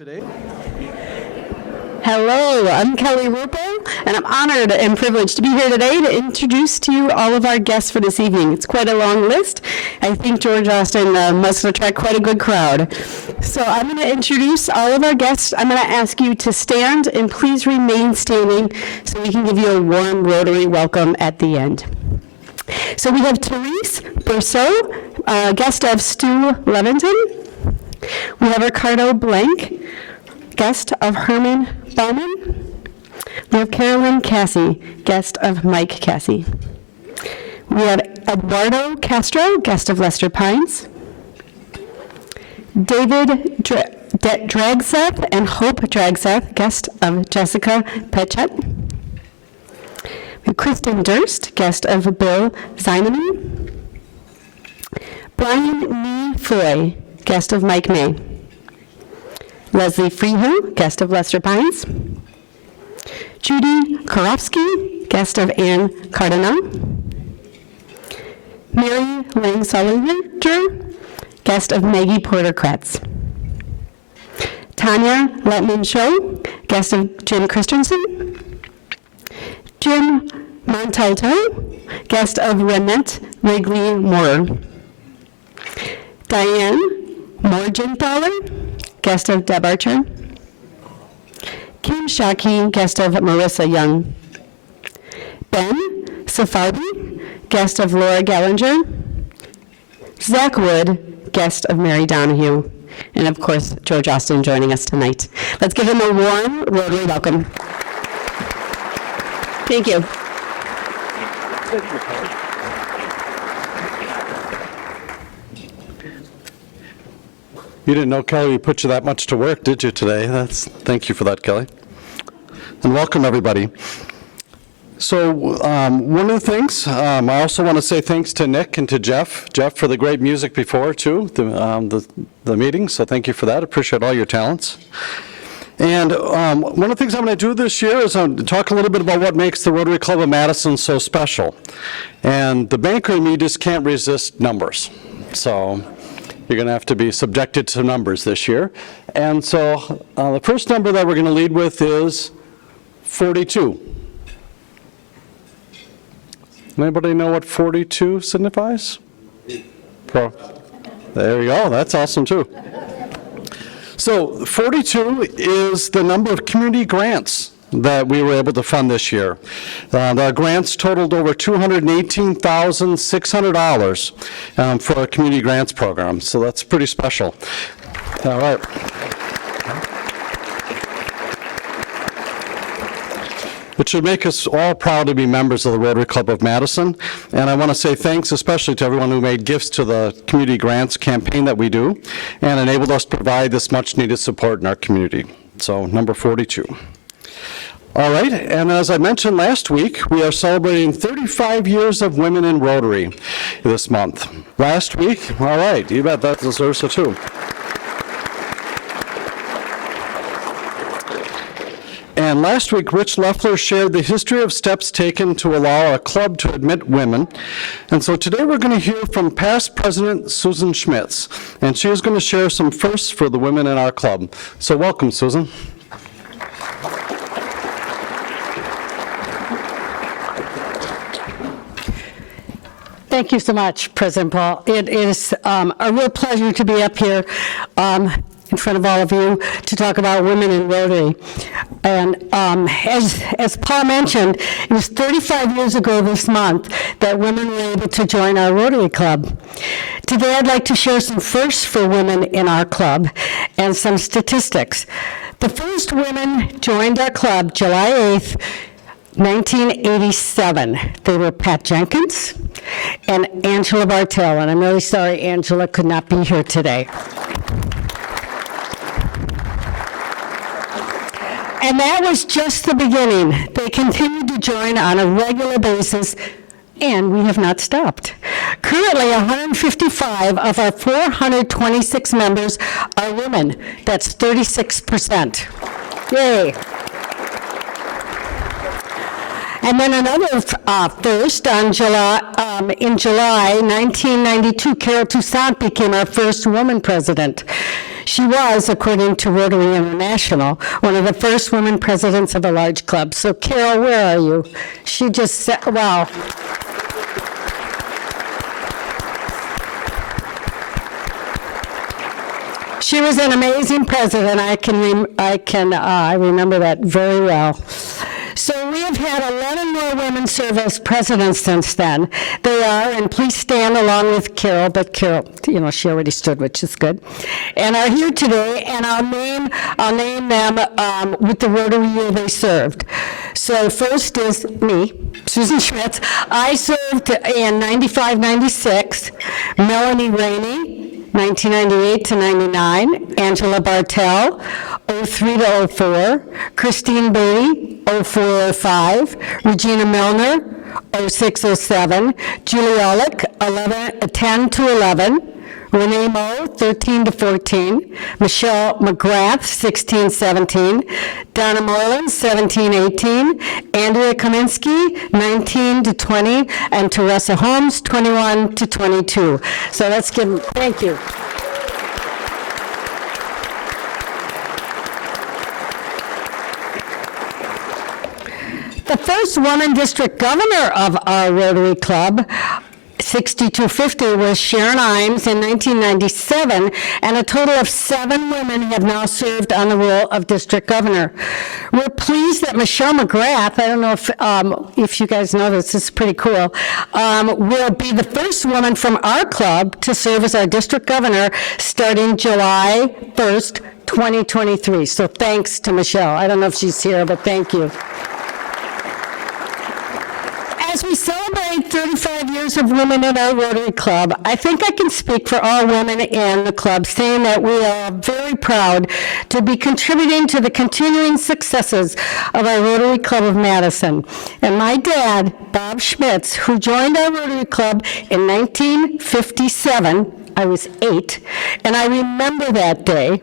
Today. Hello, I'm Kelly Ruppel, and I'm honored and privileged to be here today to introduce to you all of our guests for this evening. It's quite a long list. I think George Austin must attract quite a good crowd. So I'm going to introduce all of our guests. I'm going to ask you to stand and please remain standing so we can give you a warm Rotary welcome at the end. So we have Therese Berceau, guest of Stu Leventon. We have Ricardo Blank, guest of Herman Bauman. We have Carolyn Cassie, guest of Mike Cassie. We have Eduardo Castro, guest of Lester Pines. David Dragseth and Hope Dragseth, guest of Jessica Petchett. We have Kristen Durst, guest of Bill Zeineman. Brian Nee Foy, guest of Mike May. Leslie Freehill, guest of Lester Pines. Judy Karofsky, guest of Ann Cardinal. Mary Lang Sullinger, guest of Maggie Porter Kretz. Tanya Letman Show, guest of Jim Christensen. Jim Montalto, guest of Renette Wrigley Moore. Diane Morgenthaler, guest of Deb Archer. Kim Shockey, guest of Marissa Young. Ben Safarbi, guest of Laura Gallinger. Zach Wood, guest of Mary Donahue. And of course, George Austin joining us tonight. Let's give him a warm Rotary welcome. Thank you. You didn't know, Kelly, we put you that much to work, did you, today? Thank you for that, Kelly. And welcome, everybody. So one of the things, I also want to say thanks to Nick and to Jeff for the great music before, too, the meeting. So thank you for that. Appreciate all your talents. And one of the things I'm going to do this year is talk a little bit about what makes the Rotary Club of Madison so special. And the banker in me just can't resist numbers. So you're going to have to be subjected to numbers this year. And so the first number that we're going to lead with is 42. Anybody know what 42 signifies? There you go. That's awesome, too. So 42 is the number of community grants that we were able to fund this year. The grants totaled over $218,600 for our community grants program, so that's pretty special. All right. It should make us all proud to be members of the Rotary Club of Madison, and I want to say thanks especially to everyone who made gifts to the community grants campaign that we do and enabled us to provide this much needed support in our community. So number 42. All right, and as I mentioned last week, we are celebrating 35 years of women in Rotary this month. Last week, all right, you bet that deserves it too. And last week, Rich Leffler shared the history of steps taken to allow a club to admit women. And so today we're going to hear from past president Susan Schmitz, and she is going to share some firsts for the women in our club. So welcome, Susan. Thank you so much, President Paul. It is a real pleasure to be up here in front of all of you to talk about women in Rotary. And as Paul mentioned, it was 35 years ago this month that women were able to join our Rotary Club. Today I'd like to share some firsts for women in our club and some statistics. The first women joined our club July 8th, 1987. They were Pat Jenkins and Angela Bartell, and I'm really sorry Angela could not be here today. And that was just the beginning. They continued to join on a regular basis, and we have not stopped. Currently, 155 of our 426 members are women. That's 36%. Yay. And then another first in July 1992, Carol Toussaint became our first woman president. She was, according to Rotary International, one of the first women presidents of a large club. So Carol, where are you? She just said, wow. She was an amazing president. I remember that very well. So we have had 11 more women serve as presidents since then. They are, and please stand along with Carol, but Carol, she already stood, which is good, and are here today, and I'll name them with the Rotary year they served. So first is me, Susan Schmitz. I served in 95-96, Melanie Rainey, 1998 to 99, Angela Bartell, 03 to 04, Christine Beatty, 04 05, Regina Milner, 06 07, Julie Olick, 10 to 11, Renee Moe, 13 to 14, Michelle McGrath, 16 17, Donna Moreland, 17 18, Andrea Kaminsky, 19 to 20, and Teresa Holmes, 21 to 22. So let's give them, thank you. The first woman district governor of our Rotary Club, 6250, was Sharon Imes in 1997, and a total of 7 women have now served on the role of district governor. We're pleased that Michelle McGrath, I don't know if you guys know this is pretty cool, will be the first woman from our club to serve as our district governor starting July 1st, 2023. So thanks to Michelle. I don't know if she's here, but thank you. As we celebrate 35 years of women in our Rotary Club, I think I can speak for all women in the club, saying that we are very proud to be contributing to the continuing successes of our Rotary Club of Madison. And my dad, Bob Schmitz, who joined our Rotary Club in 1957, I was 8, and I remember that day,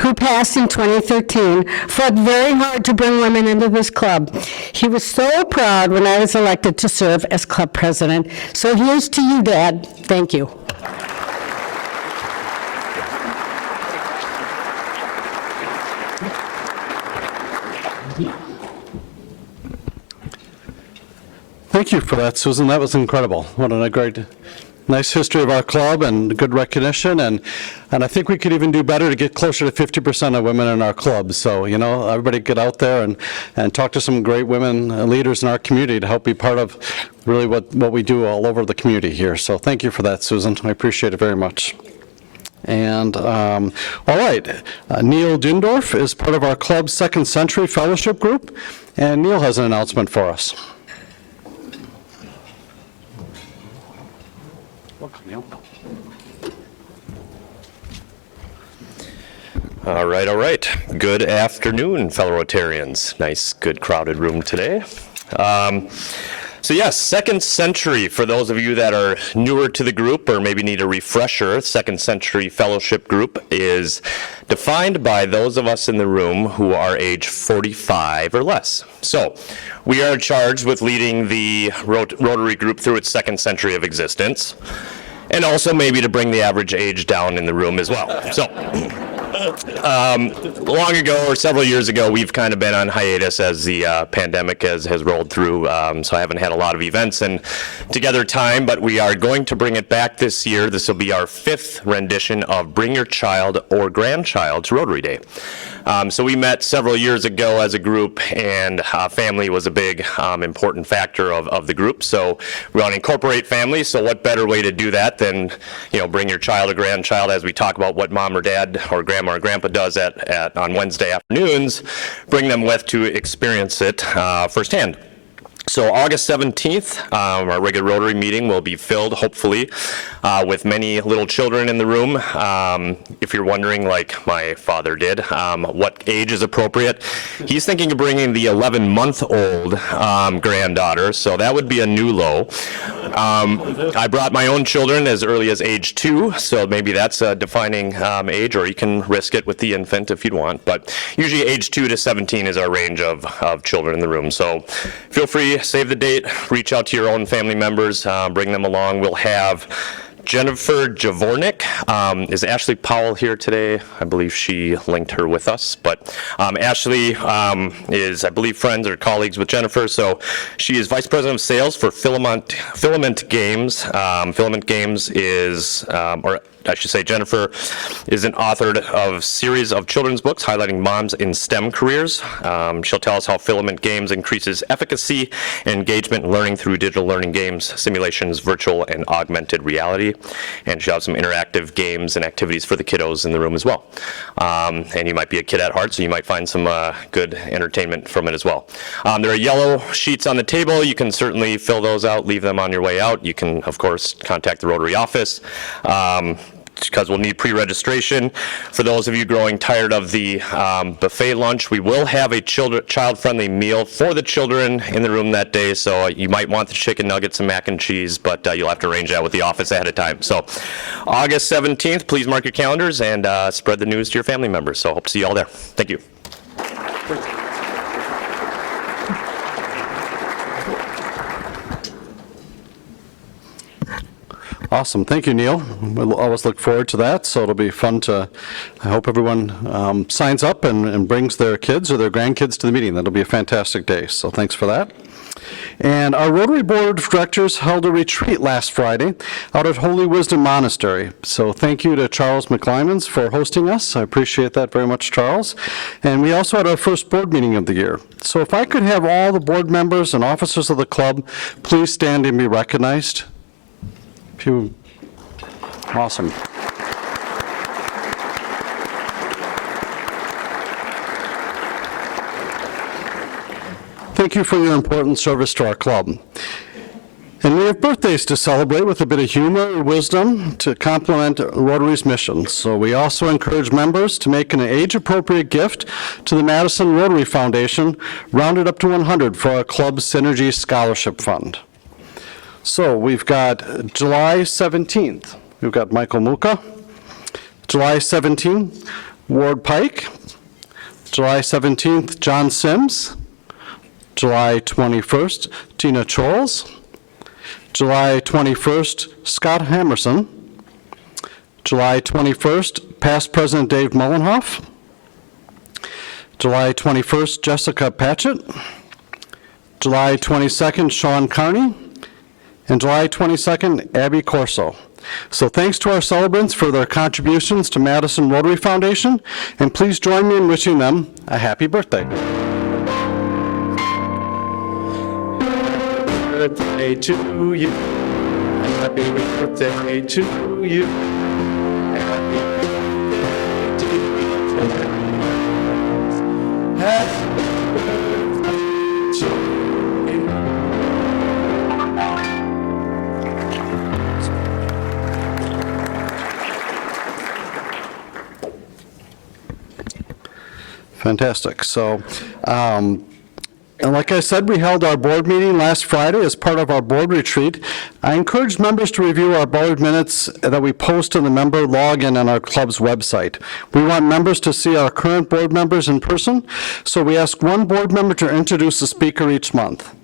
who passed in 2013, fought very hard to bring women into this club. He was so proud when I was elected to serve as club president. So here's to you, Dad. Thank you. Thank you for that, Susan. That was incredible. What a great, nice history of our club and good recognition. And I think we could even do better to get closer to 50% of women in our club. So, everybody get out there and talk to some great women leaders in our community to help be part of really what we do all over the community here. So thank you for that, Susan. I appreciate it very much. And all right, Neil Dindorf is part of our club's Second Century Fellowship Group, and Neil has an announcement for us. Welcome, Neil. All right. Good afternoon, fellow Rotarians. Nice, good, crowded room today. So yes, Second Century, for those of you that are newer to the group or maybe need a refresher, Second Century Fellowship Group is defined by those of us in the room who are age 45 or less. So we are charged with leading the Rotary group through its second century of existence, and also maybe to bring the average age down in the room as well. So long ago, or several years ago, we've kind of been on hiatus as the pandemic has rolled through, so I haven't had a lot of events and together time, but we are going to bring it back this year. This will be our 5th rendition of Bring Your Child or Grandchild to Rotary Day. So we met several years ago as a group, and family was a big important factor of the group. So we want to incorporate family. So what better way to do that than bring your child or grandchild, as we talk about what mom or dad or grandma or grandpa does on Wednesday afternoons, bring them with to experience it firsthand. So August 17th, our regular Rotary meeting will be filled, hopefully, with many little children in the room. If you're wondering, like my father did, what age is appropriate, he's thinking of bringing the 11-month-old granddaughter, so that would be a new low. I brought my own children as early as age 2, so maybe that's a defining age, or you can risk it with the infant if you'd want. But usually age 2 to 17 is our range of children in the room. So feel free, save the date, reach out to your own family members, bring them along. We'll have Jennifer Javornik. Is Ashley Powell here today? I believe she linked her with us. But Ashley is, I believe, friends or colleagues with Jennifer. So she is Vice President of Sales for Filament Games. Filament Games is, or I should say, Jennifer is an author of a series of children's books highlighting moms in STEM careers. She'll tell us how Filament Games increases efficacy and engagement in learning through digital learning games, simulations, virtual and augmented reality. And she'll have some interactive games and activities for the kiddos in the room as well. And you might be a kid at heart, so you might find some good entertainment from it as well. There are yellow sheets on the table. You can certainly fill those out, leave them on your way out. You can, of course, contact the Rotary office. Because we'll need pre-registration. For those of you growing tired of the buffet lunch, we will have a child-friendly meal for the children in the room that day, so you might want the chicken nuggets and mac and cheese, but you'll have to arrange that with the office ahead of time. So August 17th, please mark your calendars and spread the news to your family members. So hope to see you all there. Thank you. Awesome. Thank you, Neil. We'll always look forward to that, so it'll be fun to, I hope everyone signs up and brings their kids or their grandkids to the meeting. That'll be a fantastic day, so thanks for that. And our Rotary Board of Directors held a retreat last Friday out at Holy Wisdom Monastery. So thank you to Charles McClymans for hosting us. I appreciate that very much, Charles. And we also had our first board meeting of the year. So if I could have all the board members and officers of the club please stand and be recognized. Awesome. Thank you for your important service to our club. And we have birthdays to celebrate with a bit of humor and wisdom to complement Rotary's mission. So we also encourage members to make an age-appropriate gift to the Madison Rotary Foundation, rounded up to 100 for our club's Synergy Scholarship Fund. So we've got July 17th, we've got Michael Muka. July 17th, Ward Pike. July 17th, John Sims. July 21st, Tina Choles. July 21st, Scott Hamerson. July 21st, past President Dave Mullenhoff. July 21st, Jessica Patchett. July 22nd, Sean Carney. And July 22nd, Abby Corso. So thanks to our celebrants for their contributions to Madison Rotary Foundation, and please join me in wishing them a happy birthday. Happy birthday to you. Happy birthday to you. Happy birthday to you. Happy birthday to you. Fantastic. So, and like I said, we held our board meeting last Friday as part of our board retreat. I encourage members to review our board minutes that we post on the member login on our club's website. We want members to see our current board members in person, so we ask one board member to introduce a speaker each month.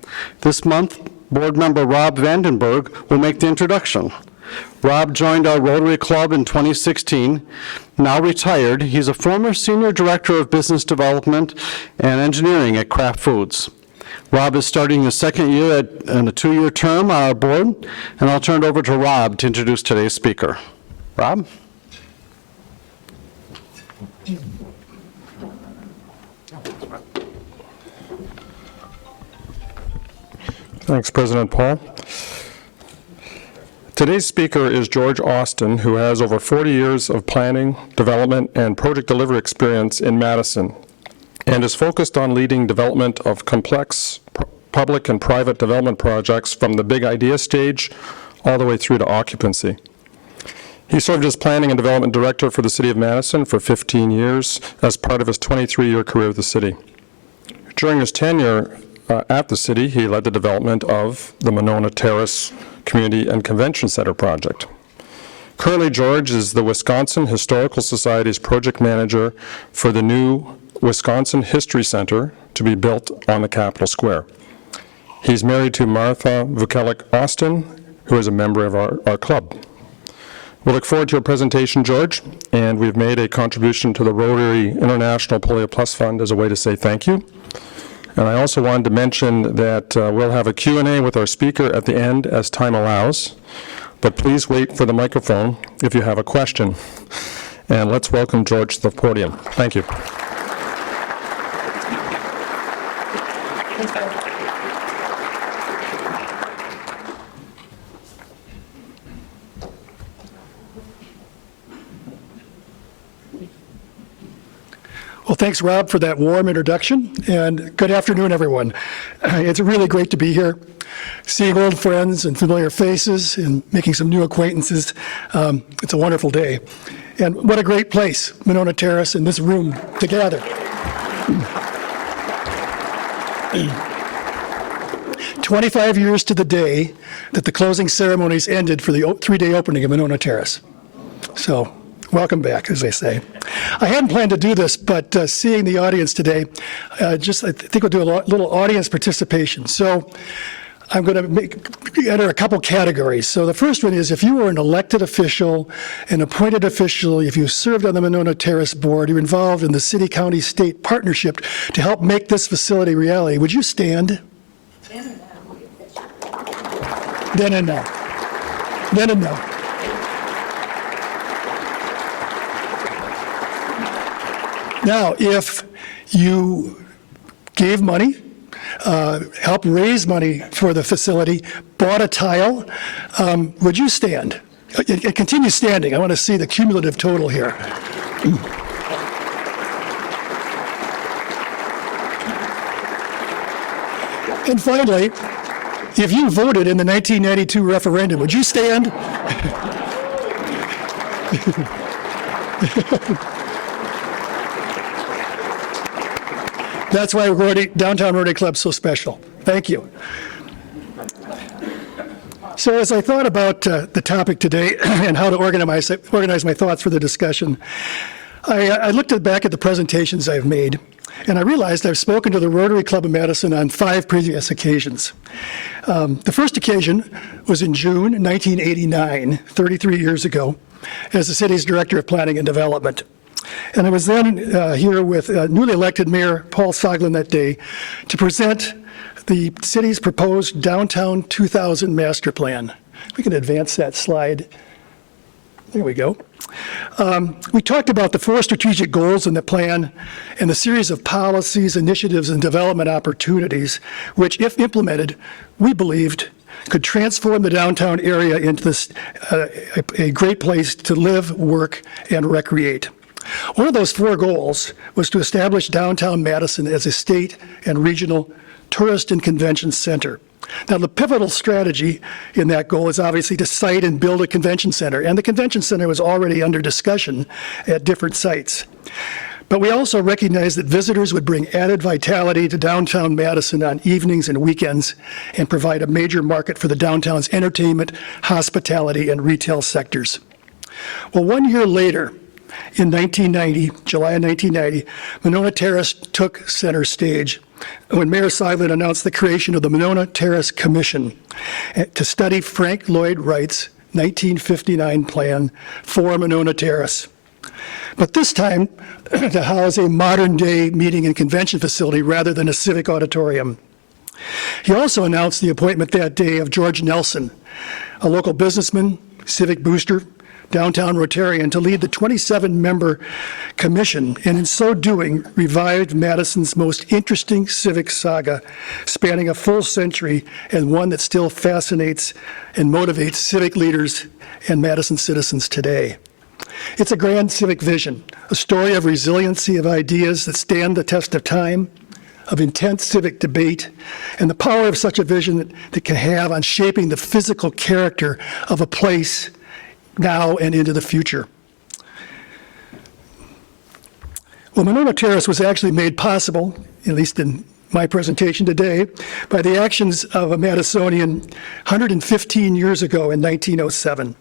This month, board member Rob Vandenberg will make the introduction. Rob joined our Rotary Club in 2016. Now retired, he's a former Senior Director of Business Development and Engineering at Kraft Foods. Rob is starting his second year in a 2-year term on our board, and I'll turn it over to Rob to introduce today's speaker. Rob? Thanks, President Paul. Today's speaker is George Austin, who has over 40 years of planning, development, and project delivery experience in Madison, and is focused on leading development of complex public and private development projects from the big idea stage all the way through to occupancy. He served as planning and development director for the City of Madison for 15 years as part of his 23-year career with the city. During his tenure at the city, he led the development of the Monona Terrace Community and Convention Center project. Currently, George is the Wisconsin Historical Society's project manager for the new Wisconsin History Center to be built on the Capitol Square. He's married to Martha Vukelik Austin, who is a member of our club. We look forward to your presentation, George, and we've made a contribution to the Rotary International Polio Plus Fund as a way to say thank you. And I also wanted to mention that we'll have a Q&A with our speaker at the end as time allows, but please wait for the microphone if you have a question. And let's welcome George to the podium. Thank you. Well, thanks, Rob, for that warm introduction, and good afternoon, everyone. It's really great to be here, seeing old friends and familiar faces and making some new acquaintances. It's a wonderful day. And what a great place, Monona Terrace, in this room to gather. 25 years to the day that the closing ceremonies ended for the three-day opening of Monona Terrace. So, welcome back, as they say. I hadn't planned to do this, but seeing the audience today, I think we'll do a little audience participation. So I'm going to enter a couple categories. So the first one is if you were an elected official, an appointed official, if you served on the Monona Terrace board, you're involved in the city-county-state partnership to help make this facility reality, would you stand? Then and now. Then and now. Now, if you gave money, helped raise money for the facility, bought a tile, would you stand? It continues standing. I want to see the cumulative total here. And finally, if you voted in the 1992 referendum, would you stand? That's why Downtown Rotary Club's so special. Thank you. So as I thought about the topic today and how to organize my thoughts for the discussion, I looked back at the presentations I've made, and I realized I've spoken to the Rotary Club of Madison on 5 previous occasions. The first occasion was in June 1989, 33 years ago, as the city's Director of Planning and Development. And I was then here with newly elected Mayor Paul Soglin that day to present the city's proposed Downtown 2000 Master Plan. We can advance that slide. There we go. We talked about the 4 strategic goals in the plan and the series of policies, initiatives, and development opportunities, which, if implemented, we believed could transform the downtown area into a great place to live, work, and recreate. One of those 4 goals was to establish downtown Madison as a state and regional tourist and convention center. Now, the pivotal strategy in that goal is obviously to site and build a convention center, and the convention center was already under discussion at different sites. But we also recognized that visitors would bring added vitality to downtown Madison on evenings and weekends and provide a major market for the downtown's entertainment, hospitality, and retail sectors. Well, 1 year later, in 1990, July of 1990, Monona Terrace took center stage when Mayor Soglin announced the creation of the Monona Terrace Commission to study Frank Lloyd Wright's 1959 plan for Monona Terrace. But this time, to house a modern-day meeting and convention facility rather than a civic auditorium. He also announced the appointment that day of George Nelson, a local businessman, civic booster, downtown Rotarian, to lead the 27-member commission, and in so doing, revived Madison's most interesting civic saga, spanning a full century, and one that still fascinates and motivates civic leaders and Madison citizens today. It's a grand civic vision, a story of resiliency of ideas that stand the test of time, of intense civic debate, and the power of such a vision that can have on shaping the physical character of a place now and into the future. Well, Monona Terrace was actually made possible, at least in my presentation today, by the actions of a Madisonian 115 years ago in 1907.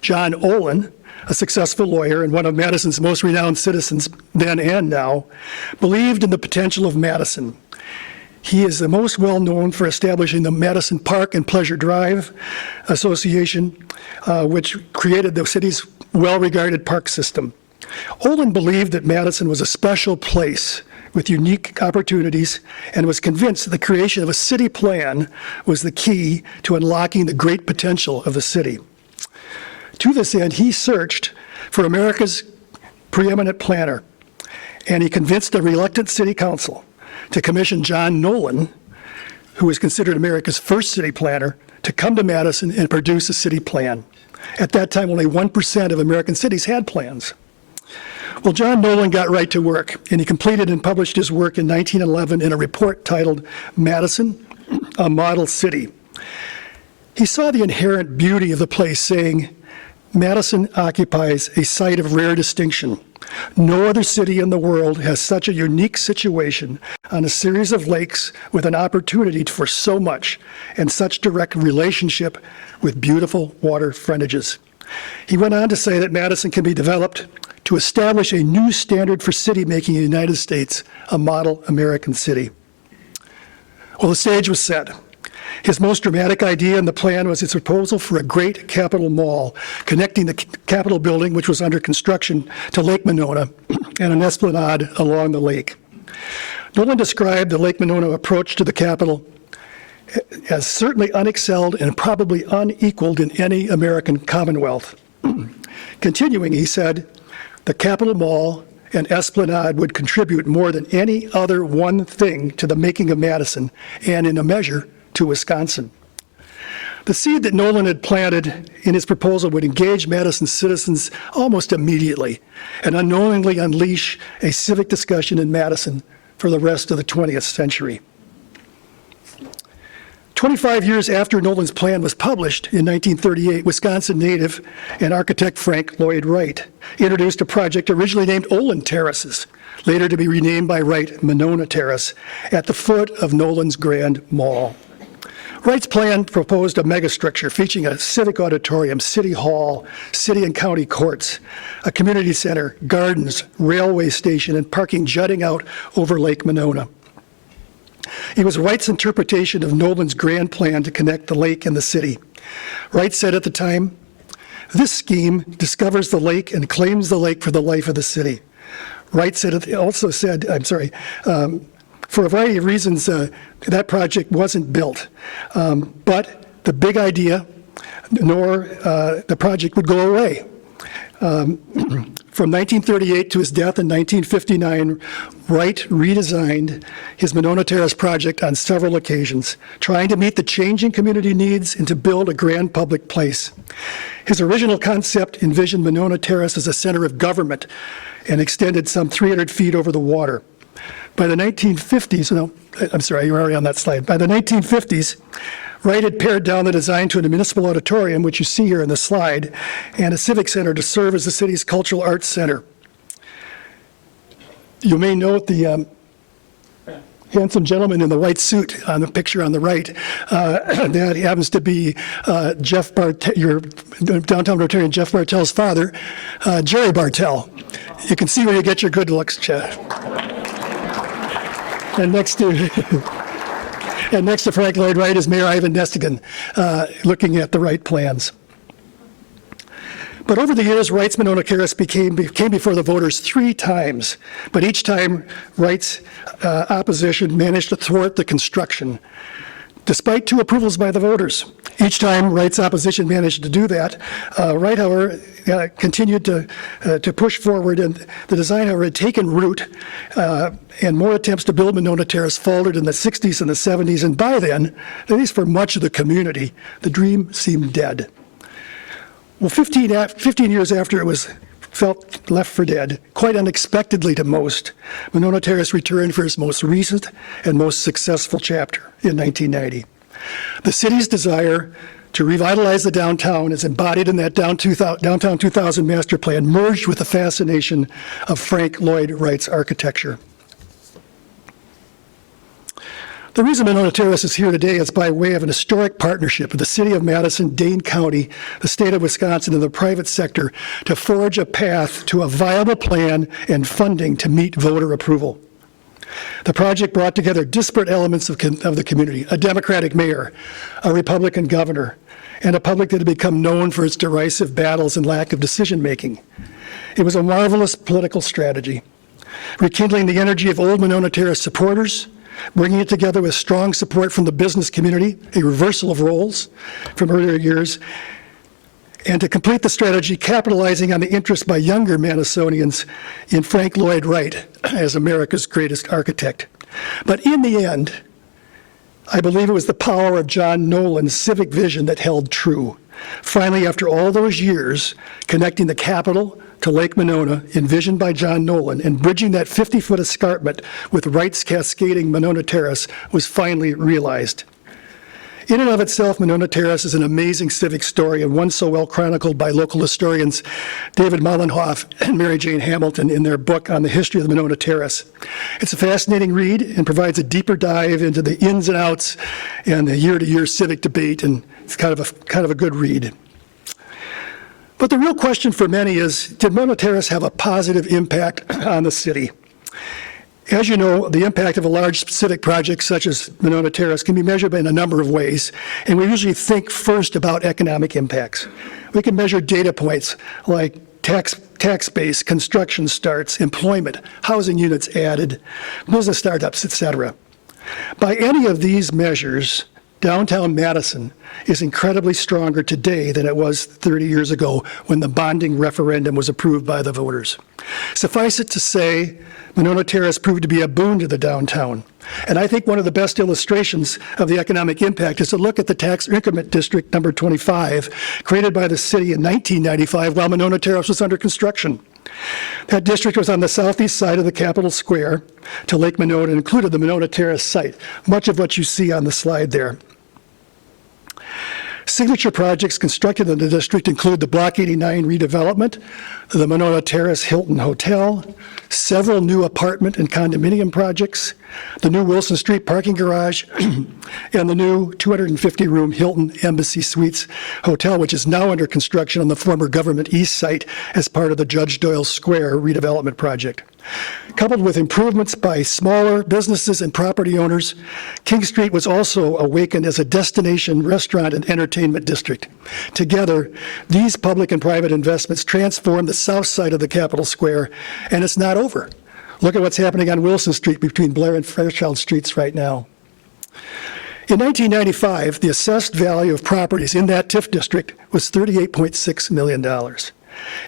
John Olin, a successful lawyer and one of Madison's most renowned citizens then and now, believed in the potential of Madison. He is the most well-known for establishing the Madison Park and Pleasure Drive Association, which created the city's well-regarded park system. Olin believed that Madison was a special place with unique opportunities and was convinced that the creation of a city plan was the key to unlocking the great potential of the city. To this end, he searched for America's preeminent planner, and he convinced a reluctant city council to commission John Nolan, who was considered America's first city planner, to come to Madison and produce a city plan. At that time, only 1% of American cities had plans. Well, John Nolan got right to work, and he completed and published his work in 1911 in a report titled Madison, a Model City. He saw the inherent beauty of the place, saying, Madison occupies a site of rare distinction. No other city in the world has such a unique situation on a series of lakes with an opportunity for so much and such direct relationship with beautiful water frontages. He went on to say that Madison can be developed to establish a new standard for city making in the United States, a model American city. Well, the stage was set. His most dramatic idea in the plan was his proposal for a great Capitol Mall, connecting the Capitol building, which was under construction, to Lake Monona and an esplanade along the lake. Nolan described the Lake Monona approach to the Capitol as certainly unexcelled and probably unequaled in any American commonwealth. Continuing, he said, the Capitol Mall and esplanade would contribute more than any other one thing to the making of Madison, and in a measure, to Wisconsin. The seed that Nolan had planted in his proposal would engage Madison's citizens almost immediately and unknowingly unleash a civic discussion in Madison for the rest of the 20th century. 25 years after Nolan's plan was published in 1938, Wisconsin native and architect Frank Lloyd Wright introduced a project originally named Monona Terraces, later to be renamed by Wright Monona Terrace, at the foot of Nolan's Grand Mall. Wright's plan proposed a megastructure featuring a civic auditorium, city hall, city and county courts, a community center, gardens, railway station, and parking jutting out over Lake Monona. It was Wright's interpretation of Nolan's grand plan to connect the lake and the city. Wright said at the time, this scheme discovers the lake and claims the lake for the life of the city. Wright also said, for a variety of reasons, that project wasn't built. But the big idea, nor the project would go away. From 1938 to his death in 1959, Wright redesigned his Monona Terrace project on several occasions, trying to meet the changing community needs and to build a grand public place. His original concept envisioned Monona Terrace as a center of government and extended some 300 feet over the water. By the 1950s, no, I'm sorry, you're already on that slide. By the 1950s, Wright had pared down the design to a municipal auditorium, which you see here in the slide, and a civic center to serve as the city's cultural arts center. You may note the handsome gentleman in the white suit on the picture on the right. That happens to be Jeff Bartell, your downtown Rotarian Jeff Bartell's father, Jerry Bartell. You can see where you get your good looks, Jeff. And next to Frank Lloyd Wright is Mayor Ivan Nestigan, looking at the Wright plans. But over the years, Wright's Monona Terrace came before the voters 3 times, but each time Wright's opposition managed to thwart the construction, despite 2 approvals by the voters. Each time Wright's opposition managed to do that, Wright, however, continued to push forward, and the design, however, had taken root, and more attempts to build Monona Terrace faltered in the 60s and the 70s, and by then, at least for much of the community, the dream seemed dead. Well, 15 years after it was felt left for dead, quite unexpectedly to most, Monona Terrace returned for its most recent and most successful chapter in 1990. The city's desire to revitalize the downtown is embodied in that Downtown 2000 master plan, merged with the fascination of Frank Lloyd Wright's architecture. The reason Monona Terrace is here today is by way of an historic partnership with the City of Madison, Dane County, the state of Wisconsin, and the private sector to forge a path to a viable plan and funding to meet voter approval. The project brought together disparate elements of the community: a Democratic mayor, a Republican governor, and a public that had become known for its derisive battles and lack of decision-making. It was a marvelous political strategy, rekindling the energy of old Monona Terrace supporters, bringing it together with strong support from the business community, a reversal of roles from earlier years, and to complete the strategy, capitalizing on the interest by younger Madisonians in Frank Lloyd Wright as America's greatest architect. But in the end, I believe it was the power of John Nolan's civic vision that held true. Finally, after all those years, connecting the Capitol to Lake Monona, envisioned by John Nolan, and bridging that 50-foot escarpment with Wright's cascading Monona Terrace was finally realized. In and of itself, Monona Terrace is an amazing civic story, and one so well chronicled by local historians David Mollenhoff and Mary Jane Hamilton in their book on the history of the Monona Terrace. It's a fascinating read and provides a deeper dive into the ins and outs and the year-to-year civic debate, and it's kind of a good read. But the real question for many is, did Monona Terrace have a positive impact on the city? As you know, the impact of a large civic project such as Monona Terrace can be measured in a number of ways, and we usually think first about economic impacts. We can measure data points like tax base, construction starts, employment, housing units added, business startups, etc. By any of these measures, downtown Madison is incredibly stronger today than it was 30 years ago when the bonding referendum was approved by the voters. Suffice it to say, Monona Terrace proved to be a boon to the downtown. And I think one of the best illustrations of the economic impact is to look at the tax increment district number 25, created by the city in 1995 while Monona Terrace was under construction. That district was on the southeast side of the Capitol Square to Lake Monona and included the Monona Terrace site, much of what you see on the slide there. Signature projects constructed in the district include the Block 89 redevelopment, the Monona Terrace Hilton Hotel, several new apartment and condominium projects, the new Wilson Street parking garage, and the new 250-room Hilton Embassy Suites Hotel, which is now under construction on the former Government East site as part of the Judge Doyle Square redevelopment project. Coupled with improvements by smaller businesses and property owners, King Street was also awakened as a destination restaurant and entertainment district. Together, these public and private investments transformed the south side of the Capitol Square, and it's not over. Look at what's happening on Wilson Street between Blair and Fairchild Streets right now. In 1995, the assessed value of properties in that TIF district was $38.6 million.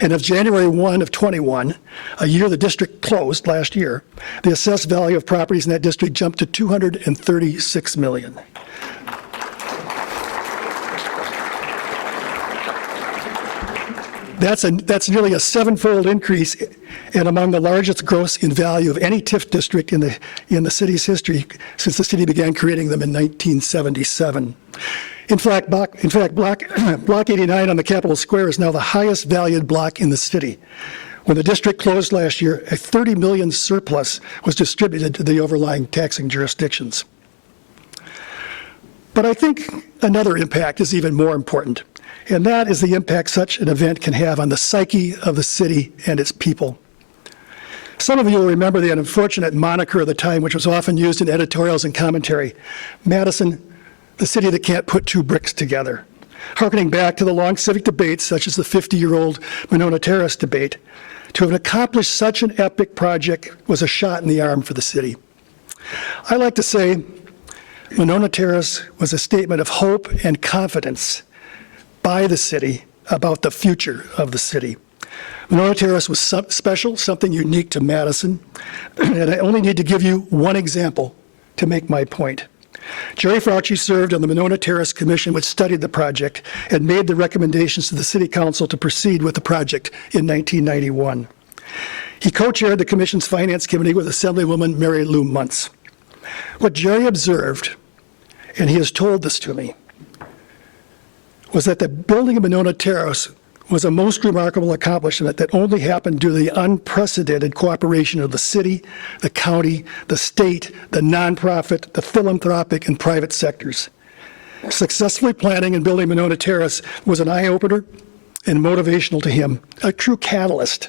And of January 1 of 21, a year the district closed last year, the assessed value of properties in that district jumped to $236 million. That's nearly a seven-fold increase and among the largest gross in value of any TIF district in the city's history since the city began creating them in 1977. In fact, Block 89 on the Capitol Square is now the highest valued block in the city. When the district closed last year, a $30 million surplus was distributed to the overlying taxing jurisdictions. But I think another impact is even more important, and that is the impact such an event can have on the psyche of the city and its people. Some of you will remember the unfortunate moniker of the time, which was often used in editorials and commentary: Madison, the city that can't put two bricks together. Harkening back to the long civic debates, such as the 50-year-old Monona Terrace debate, to have accomplished such an epic project was a shot in the arm for the city. I like to say Monona Terrace was a statement of hope and confidence by the city about the future of the city. Monona Terrace was special, something unique to Madison, and I only need to give you one example to make my point. Jerry Fauci served on the Monona Terrace Commission, which studied the project and made the recommendations to the City Council to proceed with the project in 1991. He co-chaired the Commission's Finance Committee with Assemblywoman Mary Lou Muntz. What Jerry observed, and he has told this to me, was that the building of Monona Terrace was a most remarkable accomplishment that only happened due to the unprecedented cooperation of the city, the county, the state, the nonprofit, the philanthropic, and private sectors. Successfully planning and building Monona Terrace was an eye-opener and motivational to him, a true catalyst.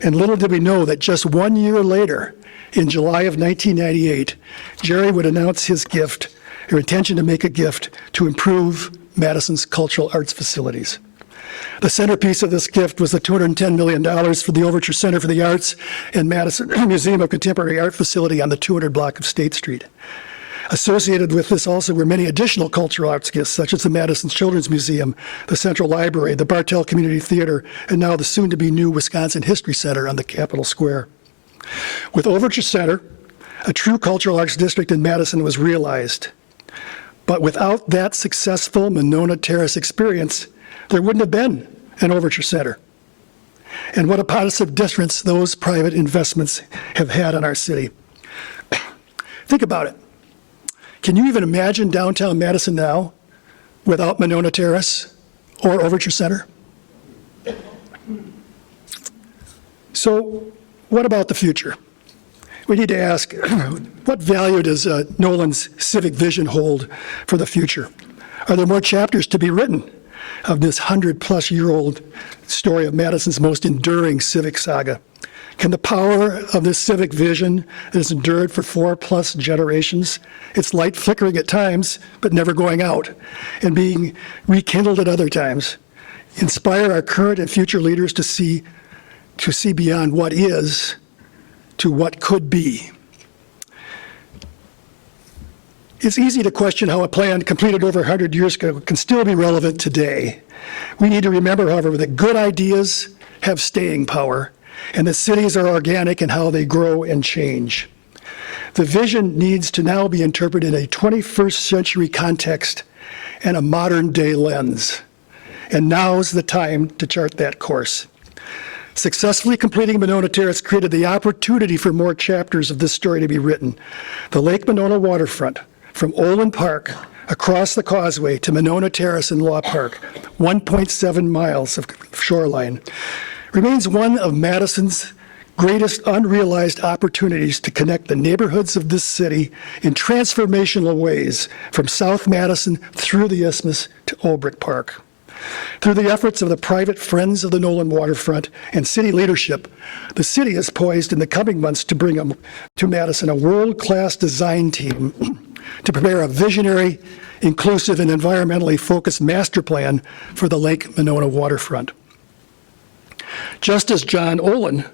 And little did we know that just 1 year later, in July of 1998, Jerry would announce his gift, or intention to make a gift, to improve Madison's cultural arts facilities. The centerpiece of this gift was the $210 million for the Overture Center for the Arts and Madison Museum of Contemporary Art facility on the 200 block of State Street. Associated with this also were many additional cultural arts gifts, such as the Madison Children's Museum, the Central Library, the Bartell Community Theater, and now the soon-to-be new Wisconsin History Center on the Capitol Square. With Overture Center, a true cultural arts district in Madison was realized. But without that successful Monona Terrace experience, there wouldn't have been an Overture Center. And what a positive difference those private investments have had on our city. Think about it. Can you even imagine downtown Madison now without Monona Terrace or Overture Center? So what about the future? We need to ask, what value does Nolan's civic vision hold for the future? Are there more chapters to be written of this 100-plus-year-old story of Madison's most enduring civic saga? Can the power of this civic vision that has endured for 4+ generations, its light flickering at times, but never going out, and being rekindled at other times, inspire our current and future leaders to see beyond what is to what could be? It's easy to question how a plan completed over 100 years ago can still be relevant today. We need to remember, however, that good ideas have staying power, and that cities are organic in how they grow and change. The vision needs to now be interpreted in a 21st century context and a modern day lens. And now's the time to chart that course. Successfully completing Monona Terrace created the opportunity for more chapters of this story to be written. The Lake Monona waterfront, from Olin Park across the causeway to Monona Terrace and Law Park, 1.7 miles of shoreline, remains one of Madison's greatest unrealized opportunities to connect the neighborhoods of this city in transformational ways from South Madison through the Isthmus to Olbrich Park. Through the efforts of the private Friends of the Nolan Waterfront and city leadership, the city is poised in the coming months to bring to Madison a world-class design team to prepare a visionary, inclusive, and environmentally focused master plan for the Lake Monona waterfront. Just as John Olin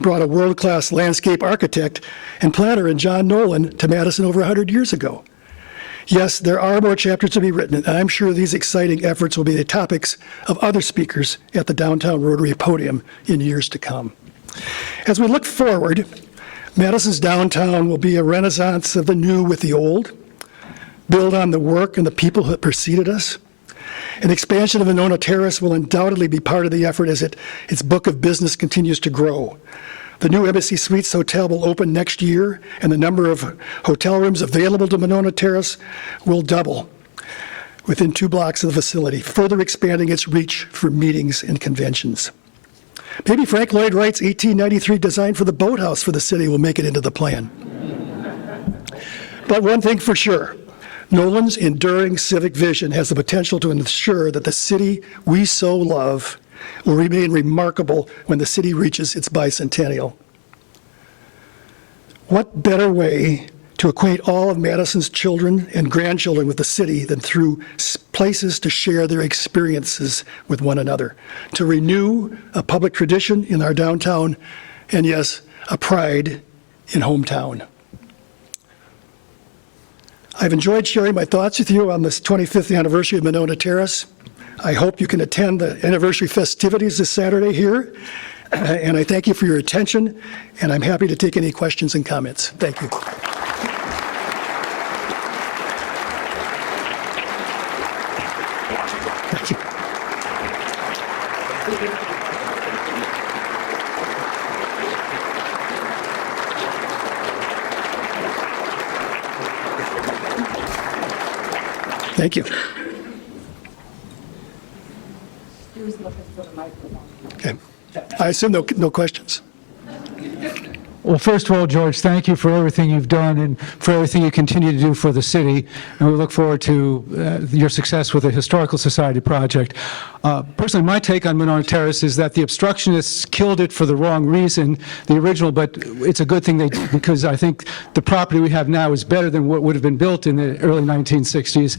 brought a world-class landscape architect and planner in John Nolan to Madison over 100 years ago. Yes, there are more chapters to be written, and I'm sure these exciting efforts will be the topics of other speakers at the Downtown Rotary podium in years to come. As we look forward, Madison's downtown will be a renaissance of the new with the old, build on the work and the people who have preceded us. An expansion of Monona Terrace will undoubtedly be part of the effort as its book of business continues to grow. The new Embassy Suites Hotel will open next year, and the number of hotel rooms available to Monona Terrace will double within 2 blocks of the facility, further expanding its reach for meetings and conventions. Maybe Frank Lloyd Wright's 1893 design for the boathouse for the city will make it into the plan. But one thing for sure, Nolan's enduring civic vision has the potential to ensure that the city we so love will remain remarkable when the city reaches its bicentennial. What better way to acquaint all of Madison's children and grandchildren with the city than through places to share their experiences with one another, to renew a public tradition in our downtown, and yes, a pride in hometown. I've enjoyed sharing my thoughts with you on this 25th anniversary of Monona Terrace. I hope you can attend the anniversary festivities this Saturday here, and I thank you for your attention, and I'm happy to take any questions and comments. Thank you. Thank you. Thank you. Okay. I assume no questions. Well, first of all, George, thank you for everything you've done and for everything you continue to do for the city, and we look forward to your success with the Historical Society project. Personally, my take on Monona Terrace is that the obstructionists killed it for the wrong reason, the original, but it's a good thing they did, because I think the property we have now is better than what would have been built in the early 1960s.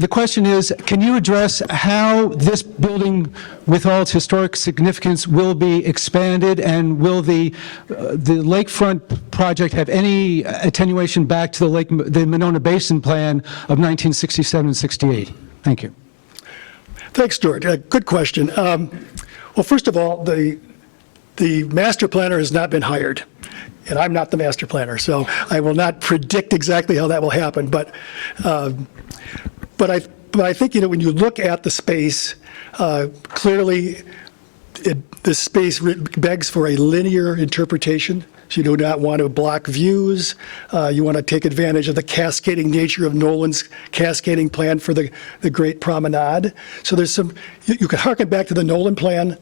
The question is, can you address how this building, with all its historic significance, will be expanded, and will the lakefront project have any attenuation back to the Monona Basin plan of 1967 and 68? Thank you. Thanks, George. Good question. Well, first of all, the master planner has not been hired, and I'm not the master planner, so I will not predict exactly how that will happen. But I think, you know, when you look at the space, clearly the space begs for a linear interpretation. So you do not want to block views. You want to take advantage of the cascading nature of Nolan's cascading plan for the Great Promenade. So there's some, you could harken back to the Nolan plan,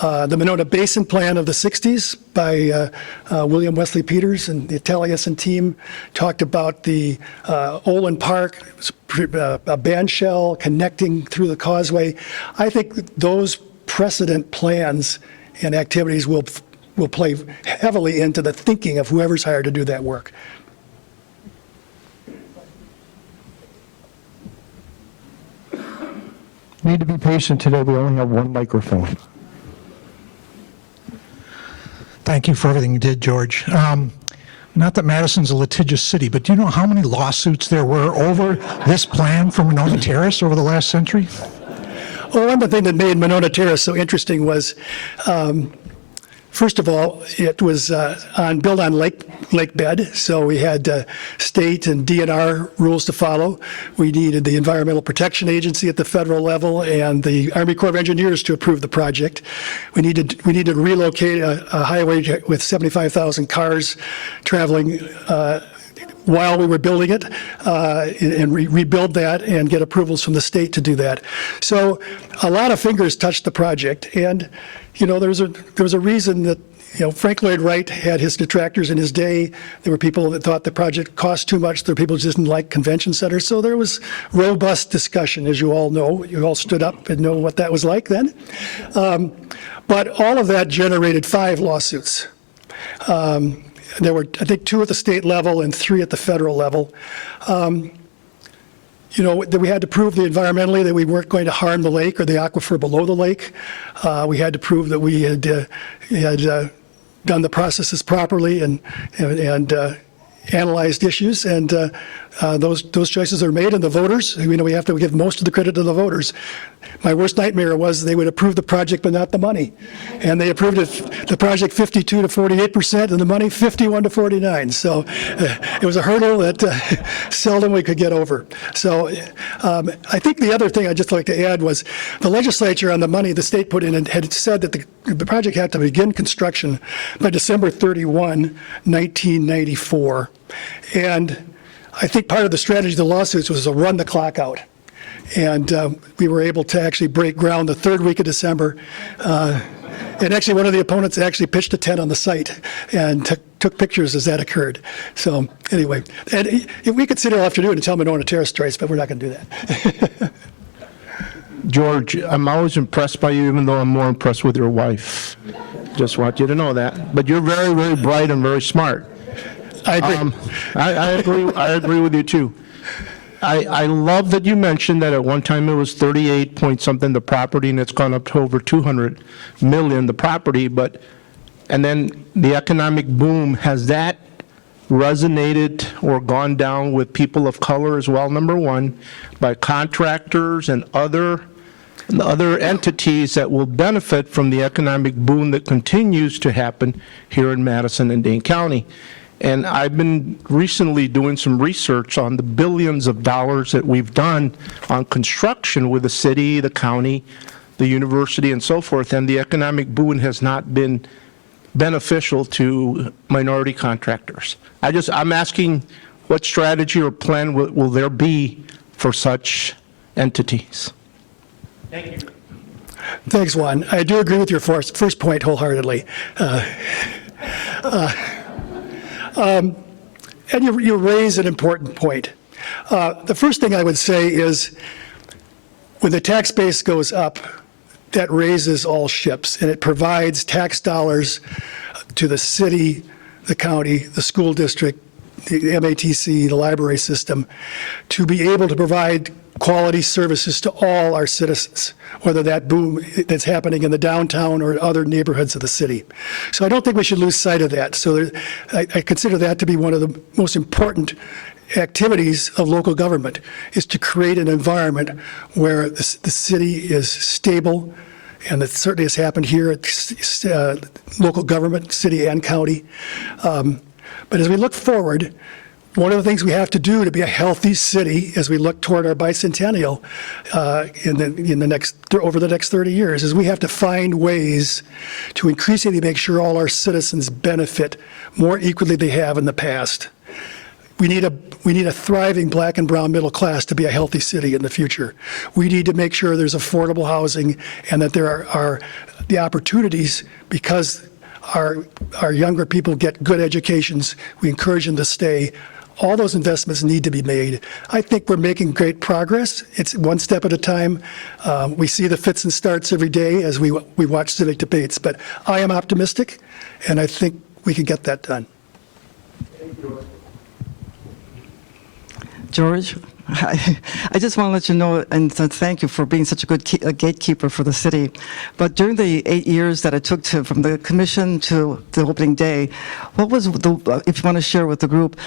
the Monona Basin plan of the 60s by William Wesley Peters, and the Taliesin team talked about the Olin Park, a band shell connecting through the causeway. I think those precedent plans and activities will play heavily into the thinking of whoever's hired to do that work. Need to be patient today. We only have one microphone. Thank you for everything you did, George. Not that Madison's a litigious city, but do you know how many lawsuits there were over this plan for Monona Terrace over the last century? Well, one thing that made Monona Terrace so interesting was, first of all, it was built on lake bed, so we had state and DNR rules to follow. We needed the Environmental Protection Agency at the federal level and the Army Corps of Engineers to approve the project. We needed to relocate a highway with 75,000 cars traveling while we were building it, and rebuild that and get approvals from the state to do that. So a lot of fingers touched the project, and you know, there was a reason that, you know, Frank Lloyd Wright had his detractors in his day. There were people that thought the project cost too much. There were people who just didn't like convention centers. So there was robust discussion, as you all know. You all stood up and know what that was like then. But all of that generated 5 lawsuits. There were, I think, 2 at the state level and 3 at the federal level. You know, that we had to prove environmentally that we weren't going to harm the lake or the aquifer below the lake. We had to prove that we had done the processes properly and analyzed issues, and those choices are made, and the voters, you know, we have to give most of the credit to the voters. My worst nightmare was they would approve the project but not the money, and they approved the project 52 to 48%, and the money 51 to 49. So it was a hurdle that seldom we could get over. So I think the other thing I'd just like to add was the legislature on the money the state put in and had said that the project had to begin construction by December 31, 1994. And I think part of the strategy of the lawsuits was to run the clock out. And we were able to actually break ground the 3rd week of December. And actually, one of the opponents actually pitched a tent on the site and took pictures as that occurred. So anyway, and we could sit here all afternoon and tell Monona Terrace stories, but we're not going to do that. George, I'm always impressed by you, even though I'm more impressed with your wife. Just want you to know that. But you're very, very bright and very smart. I agree. I agree with you, too. I love that you mentioned that at one time it was 38 point something the property, and it's gone up to over 200 million the property. And then the economic boom, has that resonated or gone down with people of color as well? Number one, by contractors and other entities that will benefit from the economic boom that continues to happen here in Madison and Dane County. And I've been recently doing some research on the billions of dollars that we've done on construction with the city, the county, the university, and so forth, and the economic boom has not been beneficial to minority contractors. I'm asking, what strategy or plan will there be for such entities? Thank you. Thanks, Juan. I do agree with your first point wholeheartedly. And you raise an important point. The first thing I would say is when the tax base goes up, that raises all ships, and it provides tax dollars to the city, the county, the school district, the MATC, the library system, to be able to provide quality services to all our citizens, whether that boom that's happening in the downtown or other neighborhoods of the city. So I don't think we should lose sight of that. So I consider that to be one of the most important activities of local government, is to create an environment where the city is stable, and that certainly has happened here at local government, city and county. But as we look forward, one of the things we have to do to be a healthy city as we look toward our bicentennial over the next 30 years is we have to find ways to increasingly make sure all our citizens benefit more equally than they have in the past. We need a thriving black and brown middle class to be a healthy city in the future. We need to make sure there's affordable housing and that there are the opportunities, because our younger people get good educations, we encourage them to stay. All those investments need to be made. I think we're making great progress. It's one step at a time. We see the fits and starts every day as we watch civic debates, but I am optimistic, and I think we can get that done. George, I just want to let you know and thank you for being such a good gatekeeper for the city. But during the 8 years that it took from the commission to the opening day, what was if you want to share with the group,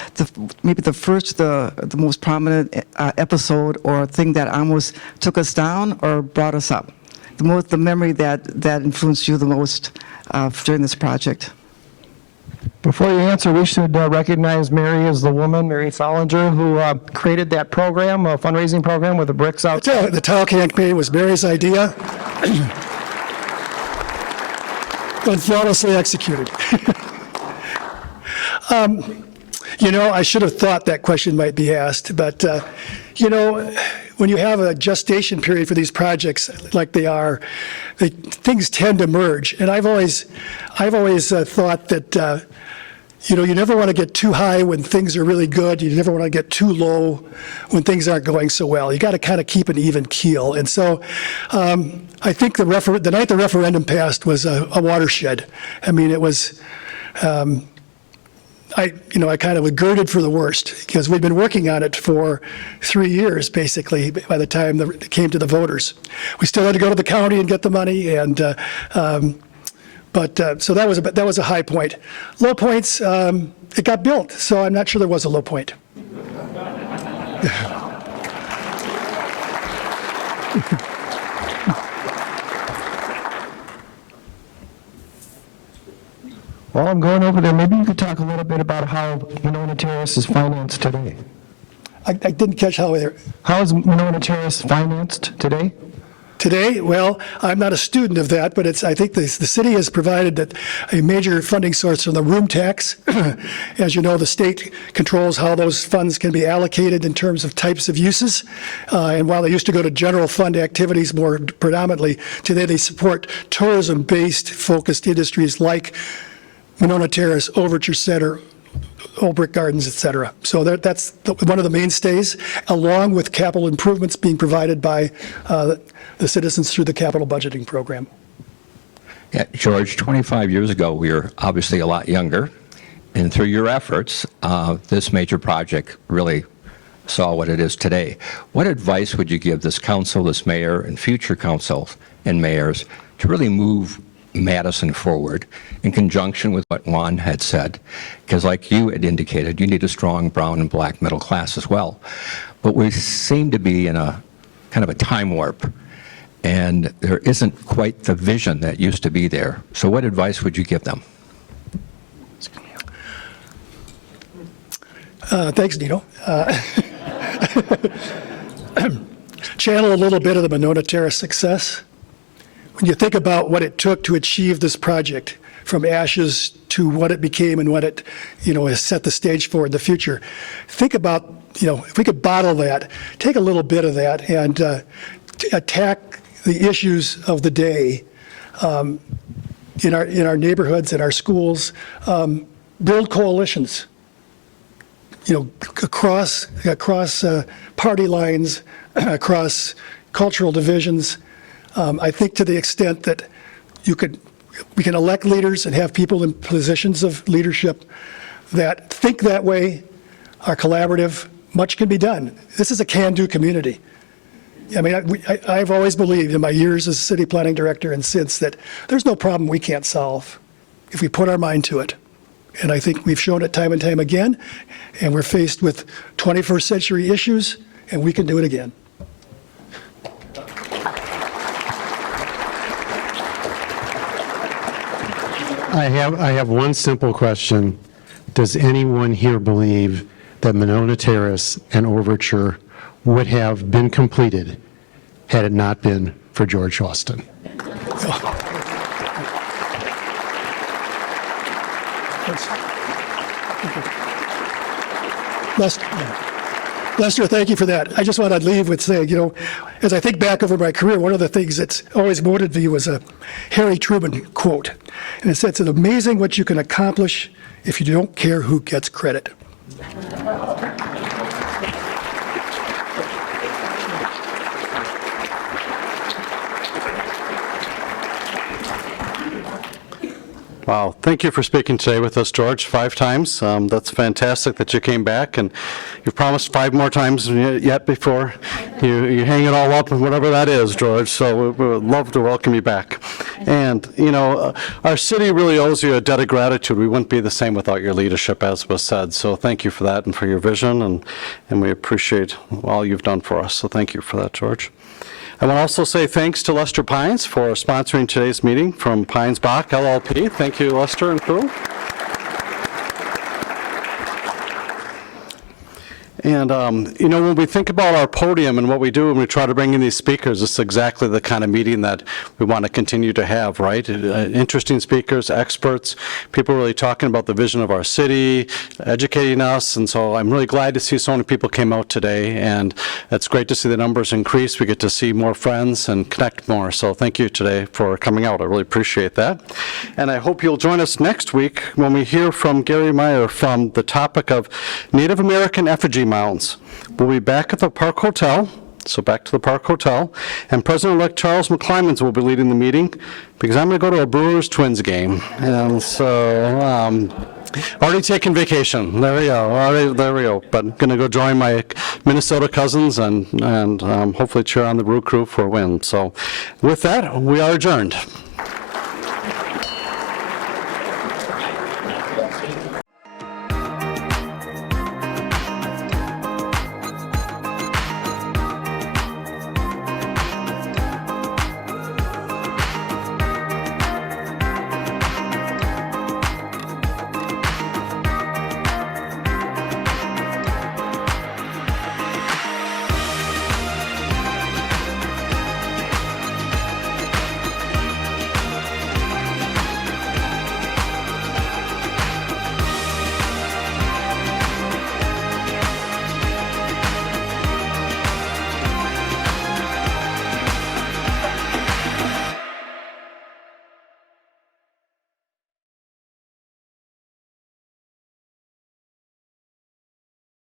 maybe the most prominent episode or thing that almost took us down or brought us up? The memory that influenced you the most during this project? Before you answer, we should recognize Mary as the woman, Mary Solinger, who created that program, a fundraising program with the bricks outside. The tile campaign was Mary's idea, but flawlessly executed. I should have thought that question might be asked, but, when you have a gestation period for these projects like they are, things tend to merge. And I've always thought that, you never want to get too high when things are really good. You never want to get too low when things aren't going so well. You got to kind of keep an even keel. And so I think the night the referendum passed was a watershed. I mean, it was, I kind of girded for the worst because we'd been working on it for 3 years, basically, by the time it came to the voters. We still had to go to the county and get the money, and so that was a high point. Low points, it got built, so I'm not sure there was a low point. While I'm going over there, maybe you could talk a little bit about how Monona Terrace is financed today. I didn't catch how there. How is Monona Terrace financed today? Today, well, I'm not a student of that, but I think the city has provided a major funding source from the room tax. As you know, the state controls how those funds can be allocated in terms of types of uses. And while they used to go to general fund activities more predominantly, today they support tourism-based focused industries like Monona Terrace, Overture Center, Old Brick Gardens, et cetera. So that's one of the mainstays, along with capital improvements being provided by the citizens through the capital budgeting program. Yeah, George, 25 years ago, we were obviously a lot younger, and through your efforts, this major project really saw what it is today. What advice would you give this council, this mayor, and future councils and mayors to really move Madison forward in conjunction with what Juan had said? Because like you had indicated, you need a strong brown and black middle class as well. But we seem to be in a kind of a time warp, and there isn't quite the vision that used to be there. So what advice would you give them? Thanks, Nino. Channel a little bit of the Monona Terrace success. When you think about what it took to achieve this project, from ashes to what it became and what it, has set the stage for in the future, think about, if we could bottle that, take a little bit of that and attack the issues of the day in our neighborhoods, in our schools, build coalitions, across party lines, across cultural divisions. I think to the extent that we can elect leaders and have people in positions of leadership that think that way, are collaborative, much can be done. This is a can-do community. I mean, I've always believed in my years as city planning director and since that there's no problem we can't solve if we put our mind to it. And I think we've shown it time and time again, and we're faced with 21st century issues, and we can do it again. I have one simple question. Does anyone here believe that Monona Terrace and Overture would have been completed had it not been for George Austin? Lester, thank you for that. I just want to leave with saying, as I think back over my career, one of the things that's always motivated me was a Harry Truman quote. And it said, it's amazing what you can accomplish if you don't care who gets credit. Wow, thank you for speaking today with us, George, 5 times. That's fantastic that you came back, and you've promised 5 more times yet before you hang it all up, and whatever that is, George, so we would love to welcome you back. And, our city really owes you a debt of gratitude. We wouldn't be the same without your leadership, as was said, so thank you for that and for your vision, and we appreciate all you've done for us, so thank you for that, George. I want to also say thanks to Lester Pines for sponsoring today's meeting from Pines Bach LLP. Thank you, Lester and crew. And, when we think about our podium and what we do when we try to bring in these speakers, it's exactly the kind of meeting that we want to continue to have, right? Interesting speakers, experts, people really talking about the vision of our city, educating us, and so I'm really glad to see so many people came out today, and it's great to see the numbers increase. We get to see more friends and connect more, so thank you today for coming out. I really appreciate that. And I hope you'll join us next week when we hear from Gary Meyer from the topic of Native American effigy mounds. We'll be back at the Park Hotel, so back to the Park Hotel, and President-elect Charles McClymans will be leading the meeting because I'm going to go to a Brewers-Twins game, and so already taken vacation. There we go. There we go. But going to go join my Minnesota cousins and hopefully cheer on the Brew Crew for a win. So with that, we are adjourned.